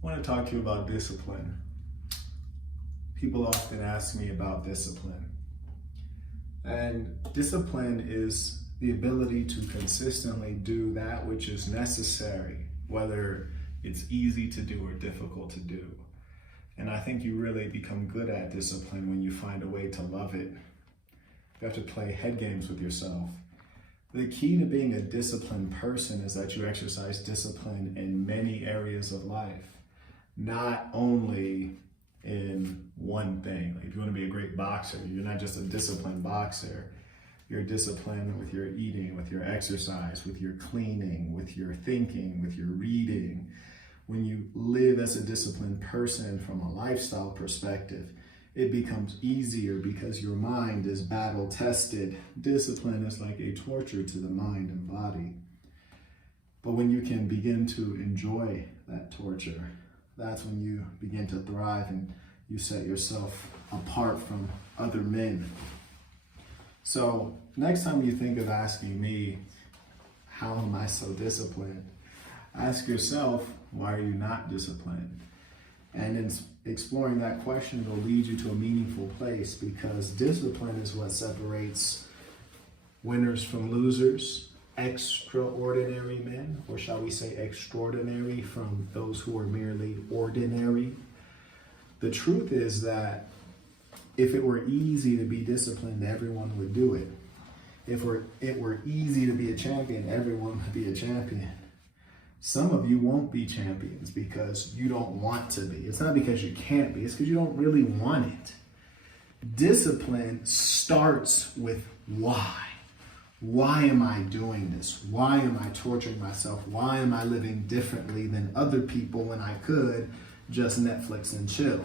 I want to talk to you about discipline. People often ask me about discipline. And discipline is the ability to consistently do that which is necessary, whether it's easy to do or difficult to do. And I think you really become good at discipline when you find a way to love it. You have to play head games with yourself. The key to being a disciplined person is that you exercise discipline in many areas of life, not only in one thing. Like if you want to be a great boxer, you're not just a disciplined boxer. You're disciplined with your eating, with your exercise, with your cleaning, with your thinking, with your reading. When you live as a disciplined person from a lifestyle perspective, it becomes easier because your mind is battle tested. Discipline is like a torture to the mind and body. But when you can begin to enjoy that torture, that's when you begin to thrive and you set yourself apart from other men. So next time you think of asking me, how am I so disciplined? Ask yourself, why are you not disciplined? And in exploring that question, it'll lead you to a meaningful place, because discipline is what separates winners from losers, extraordinary men, or shall we say extraordinary, from those who are merely ordinary. The truth is that if it were easy to be disciplined, everyone would do it. If it were easy to be a champion, everyone would be a champion. Some of you won't be champions because you don't want to be. It's not because you can't be, it's because you don't really want it. Discipline starts with why. Why am I doing this? Why am I torturing myself? Why am I living differently than other people when I could just Netflix and chill?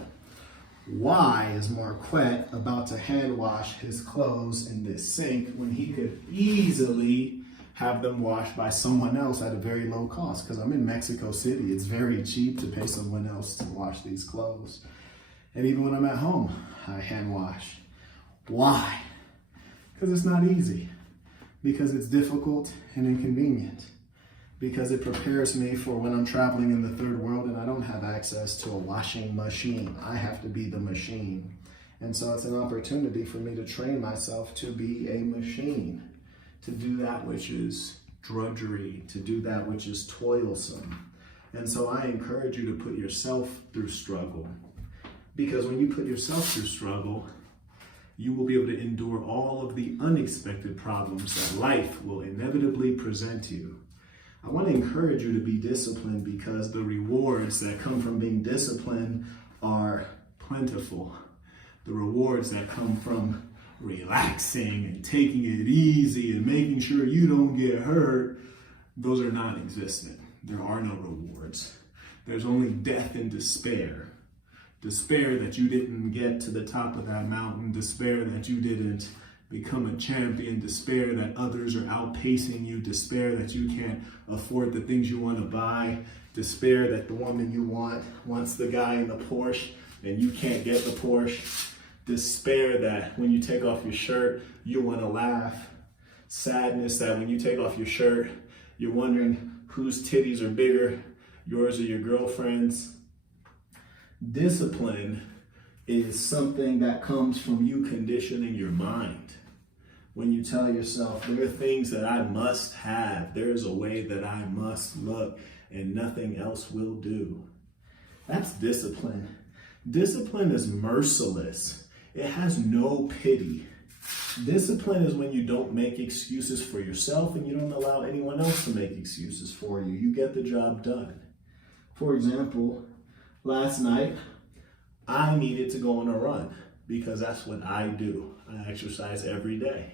Why is Marquette about to hand wash his clothes in this sink when he could easily have them washed by someone else at a very low cost? Because I'm in Mexico City. It's very cheap to pay someone else to wash these clothes. And even when I'm at home, I hand wash. Why? Because it's not easy. Because it's difficult and inconvenient. Because it prepares me for when I'm traveling in the third world and I don't have access to a washing machine. I have to be the machine. And so it's an opportunity for me to train myself to be a machine, to do that which is drudgery, to do that which is toilsome. And so I encourage you to put yourself through struggle. Because when you put yourself through struggle, you will be able to endure all of the unexpected problems that life will inevitably present you. I want to encourage you to be disciplined because the rewards that come from being disciplined are plentiful. The rewards that come from relaxing and taking it easy and making sure you don't get hurt, those are non-existent. There are no rewards. There's only death and despair. Despair that you didn't get to the top of that mountain. Despair that you didn't become a champion. Despair that others are outpacing you. Despair that you can't afford the things you want to buy. Despair that the woman you want wants the guy in the Porsche and you can't get the Porsche. Despair that when you take off your shirt, you want to laugh. Sadness that when you take off your shirt, you're wondering whose titties are bigger, yours or your girlfriend's. Discipline is something that comes from you conditioning your mind. When you tell yourself, there are things that I must have, there is a way that I must look, and nothing else will do. That's discipline. Discipline is merciless. It has no pity. Discipline is when you don't make excuses for yourself and you don't allow anyone else to make excuses for you. You get the job done. For example, last night, I needed to go on a run because that's what I do. I exercise every day.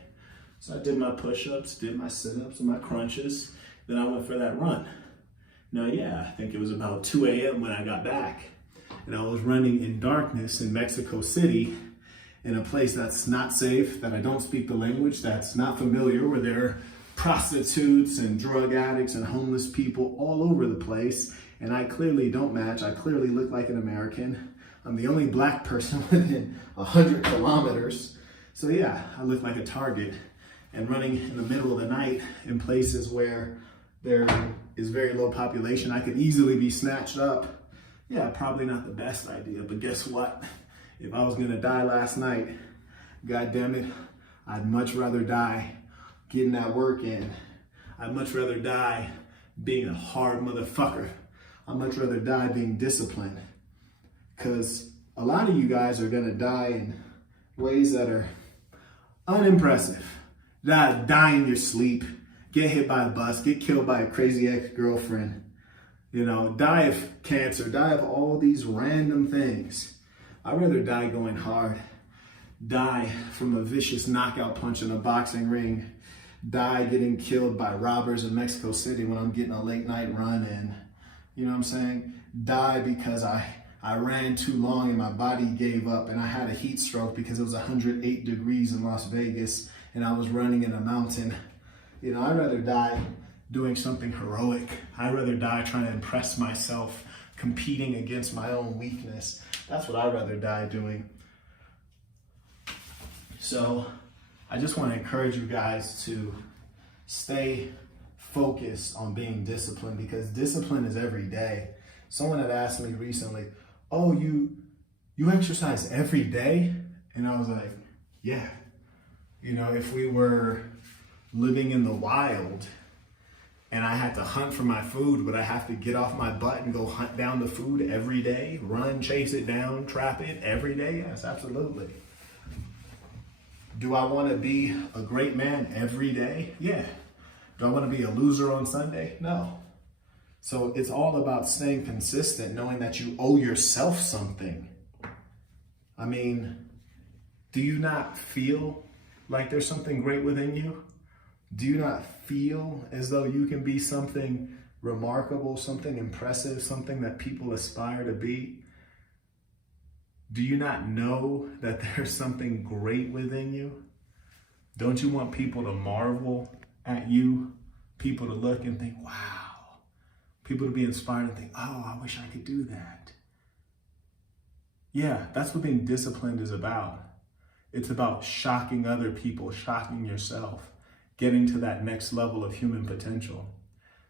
So I did my push-ups, did my sit-ups and my crunches. Then I went for that run. Now, I think it was about 2 a.m. when I got back. And I was running in darkness in Mexico City in a place that's not safe, that I don't speak the language, that's not familiar, where there are prostitutes and drug addicts and homeless people all over the place. And I clearly don't match. I clearly look like an American. I'm the only black person within 100 kilometers. So I look like a target. And running in the middle of the night in places where there is very low population, I could easily be snatched up, Yeah, probably not the best idea, but guess what? If I was gonna die last night, God damn it, I'd much rather die getting that work in. I'd much rather die being a hard motherfucker. I'd much rather die being disciplined. Because a lot of you guys are gonna die in ways that are unimpressive. Die in your sleep, get hit by a bus, get killed by a crazy ex-girlfriend, die of cancer, die of all these random things. I'd rather die going hard, die from a vicious knockout punch in a boxing ring, die getting killed by robbers in Mexico City when I'm getting a late night run in. You know what I'm saying? Die because I ran too long and my body gave up and I had a heat stroke because it was 108 degrees in Las Vegas and I was running in a mountain. I'd rather die doing something heroic. I'd rather die trying to impress myself, competing against my own weakness. That's what I'd rather die doing. So I just want to encourage you guys to stay focused on being disciplined, because discipline is every day. Someone had asked me recently, oh, you exercise every day? And I was like, yeah. If we were living in the wild and I had to hunt for my food, would I have to get off my butt and go hunt down the food every day? Run, chase it down, trap it every day? Yes, absolutely. Do I want to be a great man every day? Yeah. Do I want to be a loser on Sunday? No. So it's all about staying consistent, knowing that you owe yourself something. I mean, do you not feel like there's something great within you? Do you not feel as though you can be something remarkable, something impressive, something that people aspire to be? Do you not know that there's something great within you? Don't you want people to marvel at you? People to look and think, wow. People to be inspired and think, oh, I wish I could do that. Yeah, that's what being disciplined is about. It's about shocking other people, shocking yourself, getting to that next level of human potential.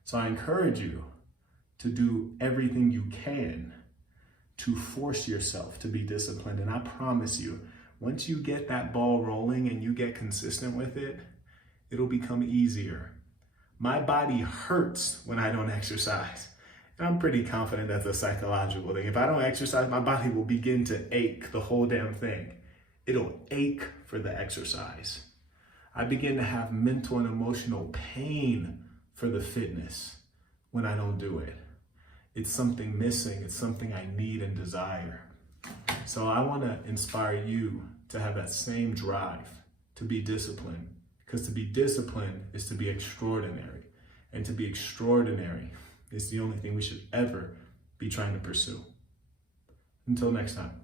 So I encourage you to do everything you can to force yourself to be disciplined. And I promise you, once you get that ball rolling and you get consistent with it, it'll become easier. My body hurts when I don't exercise. And I'm pretty confident that's a psychological thing. If I don't exercise, my body will begin to ache, the whole damn thing. It'll ache for the exercise. I begin to have mental and emotional pain for the fitness when I don't do it. It's something missing. It's something I need and desire. So I want to inspire you to have that same drive to be disciplined. Because to be disciplined is to be extraordinary. And to be extraordinary is the only thing we should ever be trying to pursue. Until next time.